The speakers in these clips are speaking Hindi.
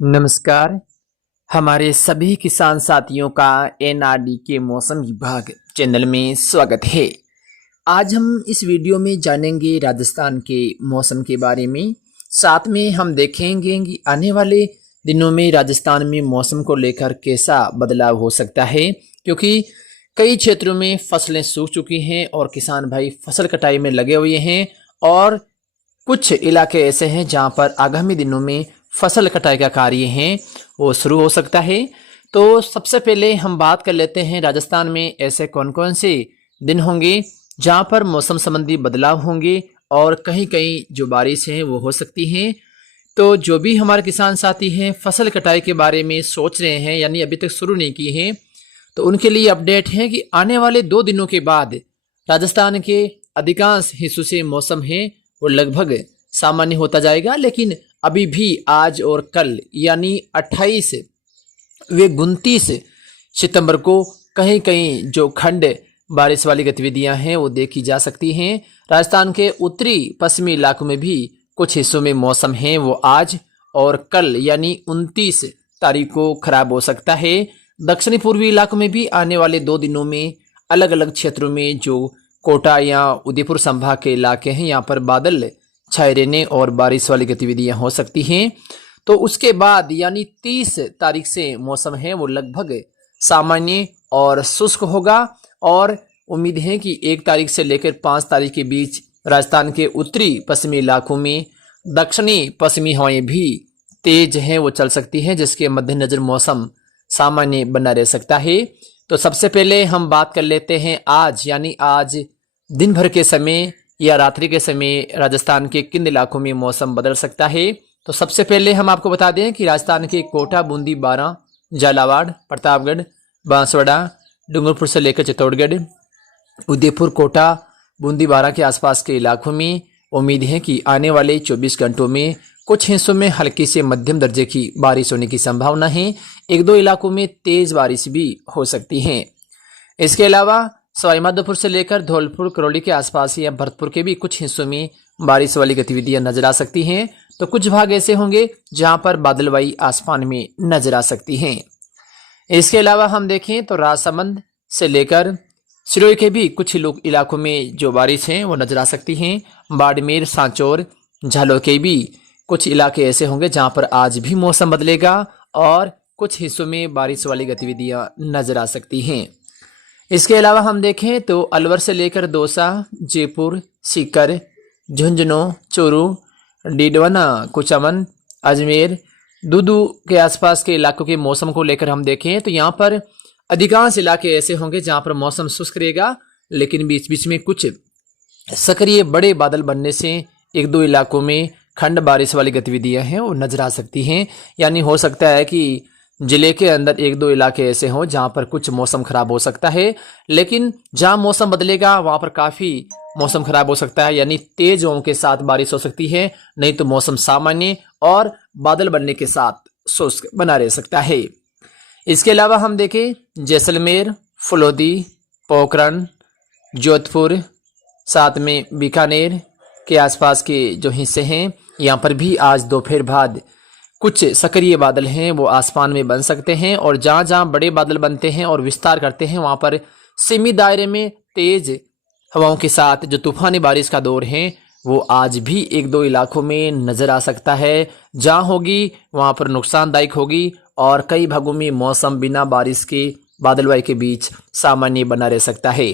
नमस्कार। हमारे सभी किसान साथियों का एनआरडी के मौसम विभाग चैनल में स्वागत है। आज हम इस वीडियो में जानेंगे राजस्थान के मौसम के बारे में। साथ में हम देखेंगे कि आने वाले दिनों में राजस्थान में मौसम को लेकर कैसा बदलाव हो सकता है, क्योंकि कई क्षेत्रों में फसलें सूख चुकी हैं और किसान भाई फसल कटाई में लगे हुए हैं और कुछ इलाके ऐसे हैं जहां पर आगामी दिनों में फसल कटाई का कार्य है वो शुरू हो सकता है। तो सबसे पहले हम बात कर लेते हैं राजस्थान में ऐसे कौन कौन से दिन होंगे जहां पर मौसम संबंधी बदलाव होंगे और कहीं कहीं जो बारिश है वो हो सकती है। तो जो भी हमारे किसान साथी हैं फसल कटाई के बारे में सोच रहे हैं यानी अभी तक शुरू नहीं की है, तो उनके लिए अपडेट है कि आने वाले 2 दिनों के बाद राजस्थान के अधिकांश हिस्सों से मौसम है वो लगभग सामान्य होता जाएगा। लेकिन अभी भी आज और कल यानी 28 व 29 सितंबर को कहीं कहीं जो खंड बारिश वाली गतिविधियां हैं वो देखी जा सकती हैं। राजस्थान के उत्तरी पश्चिमी इलाकों में भी कुछ हिस्सों में मौसम है वो आज और कल यानी 29 तारीख को खराब हो सकता है। दक्षिणी पूर्वी इलाकों में भी आने वाले 2 दिनों में अलग अलग क्षेत्रों में जो कोटा या उदयपुर संभाग के इलाके हैं यहाँ पर बादल छाए रहने और बारिश वाली गतिविधियां हो सकती हैं। तो उसके बाद यानी 30 तारीख से मौसम है वो लगभग सामान्य और शुष्क होगा और उम्मीद है कि 1 तारीख से लेकर 5 तारीख के बीच राजस्थान के उत्तरी पश्चिमी इलाकों में दक्षिणी पश्चिमी हवाएं भी तेज हैं वो चल सकती हैं, जिसके मद्देनजर मौसम सामान्य बना रह सकता है। तो सबसे पहले हम बात कर लेते हैं आज यानी आज दिन भर के समय या रात्रि के समय राजस्थान के किन इलाकों में मौसम बदल सकता है। तो सबसे पहले हम आपको बता दें कि राजस्थान के कोटा, बूंदी, बारां, झालावाड़, प्रतापगढ़, बांसवाड़ा, डूंगरपुर से लेकर चित्तौड़गढ़, उदयपुर, कोटा, बूंदी, बारां के आसपास के इलाकों में उम्मीद है कि आने वाले 24 घंटों में कुछ हिस्सों में हल्की से मध्यम दर्जे की बारिश होने की संभावना है। 1-2 इलाकों में तेज बारिश भी हो सकती है। इसके अलावा सवाईमाधोपुर से लेकर धौलपुर, करौली के आसपास या भरतपुर के भी कुछ हिस्सों में बारिश वाली गतिविधियां नजर आ सकती हैं। तो कुछ भाग ऐसे होंगे जहां पर बादलवाई आसमान में नजर आ सकती हैं। इसके अलावा हम देखें तो राजसमंद से लेकर सिरोही के भी कुछ इलाकों में जो बारिश है वो नजर आ सकती हैं। बाड़मेर, सांचौर, झालोर के भी कुछ इलाके ऐसे होंगे जहां पर आज भी मौसम बदलेगा और कुछ हिस्सों में बारिश वाली गतिविधियां नजर आ सकती हैं। इसके अलावा हम देखें तो अलवर से लेकर दौसा, जयपुर, सीकर, झुंझुनू, चूरू, डीडवाना, कुचामन, अजमेर, दूदू के आसपास के इलाकों के मौसम को लेकर हम देखें तो यहाँ पर अधिकांश इलाके ऐसे होंगे जहाँ पर मौसम शुष्क रहेगा, लेकिन बीच बीच में कुछ सक्रिय बड़े बादल बनने से 1-2 इलाकों में खंड बारिश वाली गतिविधियां हैं वो नजर आ सकती हैं। यानी हो सकता है कि जिले के अंदर 1-2 इलाके ऐसे हों जहां पर कुछ मौसम खराब हो सकता है, लेकिन जहां मौसम बदलेगा वहां पर काफी मौसम खराब हो सकता है, यानी तेज हवाओं के साथ बारिश हो सकती है, नहीं तो मौसम सामान्य और बादल बनने के साथ शुष्क बना रह सकता है। इसके अलावा हम देखें जैसलमेर, फलोदी, पोखरण, जोधपुर, साथ में बीकानेर के आसपास के जो हिस्से हैं यहाँ पर भी आज दोपहर बाद कुछ सक्रिय बादल हैं वो आसमान में बन सकते हैं और जहाँ जहाँ बड़े बादल बनते हैं और विस्तार करते हैं वहाँ पर सीमित दायरे में तेज हवाओं के साथ जो तूफानी बारिश का दौर है वो आज भी 1-2 इलाकों में नजर आ सकता है। जहाँ होगी वहाँ पर नुकसानदायक होगी और कई भागों में मौसम बिना बारिश के बादलवाई के बीच सामान्य बना रह सकता है।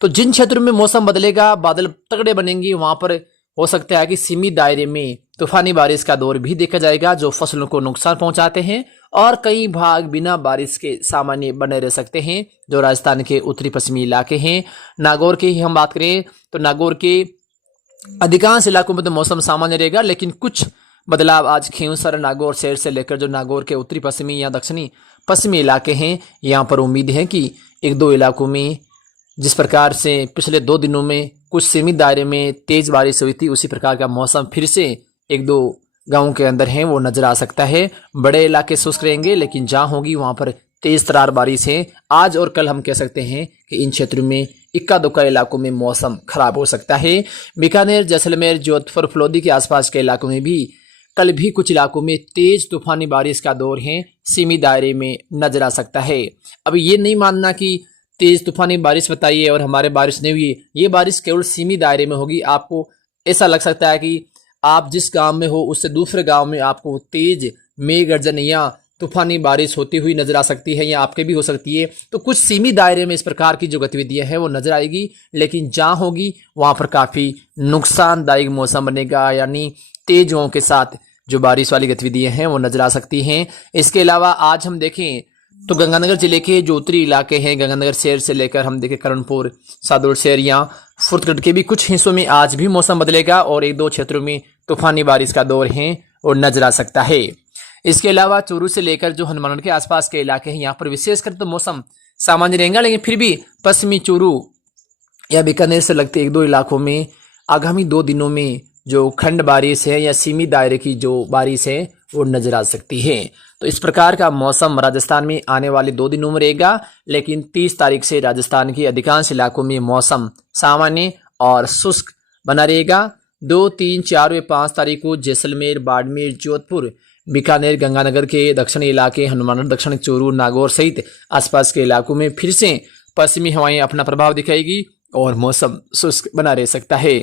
तो जिन क्षेत्रों में मौसम बदलेगा, बादल तगड़े बनेंगे, वहां पर हो सकता है कि सीमित दायरे में तूफानी बारिश का दौर भी देखा जाएगा जो फसलों को नुकसान पहुंचाते हैं और कई भाग बिना बारिश के सामान्य बने रह सकते हैं जो राजस्थान के उत्तरी पश्चिमी इलाके हैं। नागौर की ही हम बात करें तो नागौर के अधिकांश इलाकों में तो मौसम सामान्य रहेगा, लेकिन कुछ बदलाव आज खींवसर, नागौर शहर से लेकर जो नागौर के उत्तरी पश्चिमी या दक्षिणी पश्चिमी इलाके हैं यहाँ पर उम्मीद है कि 1-2 इलाकों में जिस प्रकार से पिछले 2 दिनों में कुछ सीमित दायरे में तेज बारिश हुई थी उसी प्रकार का मौसम फिर से 1-2 गांवों के अंदर है वो नजर आ सकता है। बड़े इलाके शुष्क रहेंगे, लेकिन जहां होगी वहां पर तेज तरार बारिश है। आज और कल हम कह सकते हैं कि इन क्षेत्रों में इक्का दुक्का इलाकों में मौसम खराब हो सकता है। बीकानेर, जैसलमेर, जोधपुर, फलोदी के आसपास के इलाकों में भी कल भी कुछ इलाकों में तेज तूफानी बारिश का दौर है सीमित दायरे में नजर आ सकता है। अब ये नहीं मानना कि तेज तूफानी बारिश बताइए और हमारे बारिश नहीं हुई, ये बारिश केवल सीमित दायरे में होगी। आपको ऐसा लग सकता है कि आप जिस गांव में हो उससे दूसरे गांव में आपको तेज मेघ गर्जन या तूफानी बारिश होती हुई नजर आ सकती है या आपके भी हो सकती है। तो कुछ सीमित दायरे में इस प्रकार की जो गतिविधियां हैं वो नजर आएगी, लेकिन जहां होगी वहां पर काफी नुकसानदायक मौसम बनेगा, यानी तेज हवाओं के साथ जो बारिश वाली गतिविधियां हैं वो नजर आ सकती हैं। इसके अलावा आज हम देखें तो गंगानगर जिले के जो उत्तरी इलाके हैं, गंगानगर शहर से लेकर हम देखें करणपुर, सादुल शहर या फुर्तगढ़ के भी कुछ हिस्सों में आज भी मौसम बदलेगा और एक दो क्षेत्रों में तूफानी बारिश का दौर है और नजर आ सकता है। इसके अलावा चूरू से लेकर जो हनुमानगढ़ के आसपास के इलाके हैं यहाँ पर विशेषकर तो मौसम सामान्य रहेगा, लेकिन फिर भी पश्चिमी चूरू या बीकानेर से लगते एक दो इलाकों में आगामी 2 दिनों में जो खंड बारिश है या सीमित दायरे की जो बारिश है वो नजर आ सकती है। तो इस प्रकार का मौसम राजस्थान में आने वाले 2 दिनों में रहेगा, लेकिन 30 तारीख से राजस्थान के अधिकांश इलाकों में मौसम सामान्य और शुष्क बना रहेगा। 2, 3, 4 व 5 तारीख को जैसलमेर, बाड़मेर, जोधपुर, बीकानेर, गंगानगर के दक्षिणी इलाके, हनुमानगढ़, दक्षिण चूरू, नागौर सहित आसपास के इलाकों में फिर से पश्चिमी हवाएं अपना प्रभाव दिखाएगी और मौसम शुष्क बना रह सकता है।